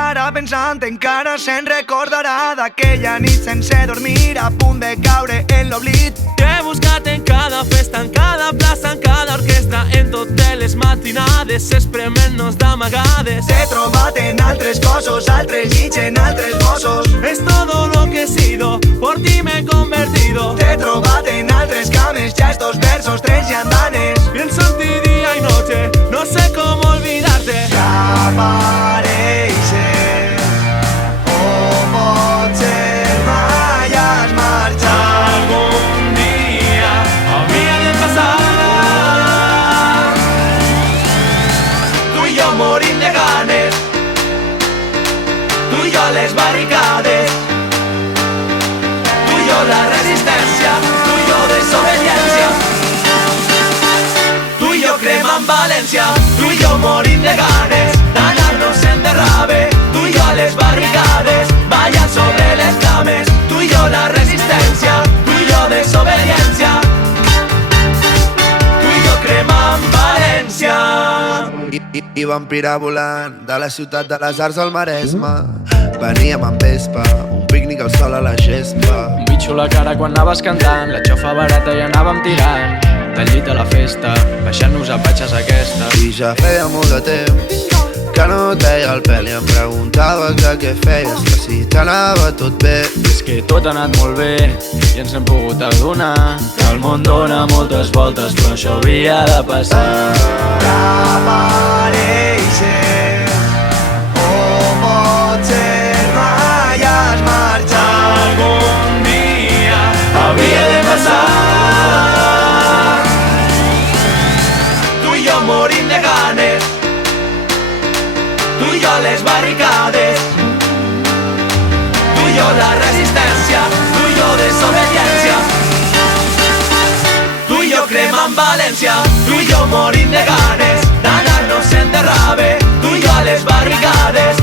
ara pensant encara se'n recordarà d'aquella nit sense dormir, a punt de caure en l'oblit. T'he buscat en cada festa, en cada plaça, en cada orquestra, en totes les matinades, esprement-nos d'amagades. T'he trobat en altres cossos, altres llits, en altres bossos. Es todo lo que he sido, por ti me he convertido. T'he trobat en altres cames, ja estos versos, trens i andanes. Pienso en ti día y noche, no sé cómo olvidarte. Desapareixer, o potser mai has marxat. Algún día habría de pasar. Tu i jo morim de ganes, tu i jo a les barricades, tu i jo la resistència, tu i jo desobediència. Tu i jo cremant València, tu i jo morim de ganes d'anar-nos en derrave, tu i jo a les barricades, ballant sobre les cames, tu i jo la resistència, tu i jo desobediència, tu i jo cremant València. I vam pirar volant de la ciutat de les arts al Maresme. Veníem amb vespa, un pícnic al sol a la gespa. Un bitxo a la cara quan anaves cantant, la xofa barata i anàvem tirant del llit a la festa, baixant-nos a patxes aquesta. I ja feia molt de temps que no et veia el pèl i em preguntaves de què feies, que si t'anava tot bé. I és que tot ha anat molt bé i ens hem pogut adonar que el món dona moltes voltes, però això havia de passar. Desapareixer, o potser mai has marxat. Algún día habría de pasar. Tu i jo morim de ganes, tu i jo a les barricades, tu i jo la resistència, tu i jo desobediència, tu i jo cremant València, tu i jo morim de ganes d'anar-nos en derrave, tu i jo a les barricades,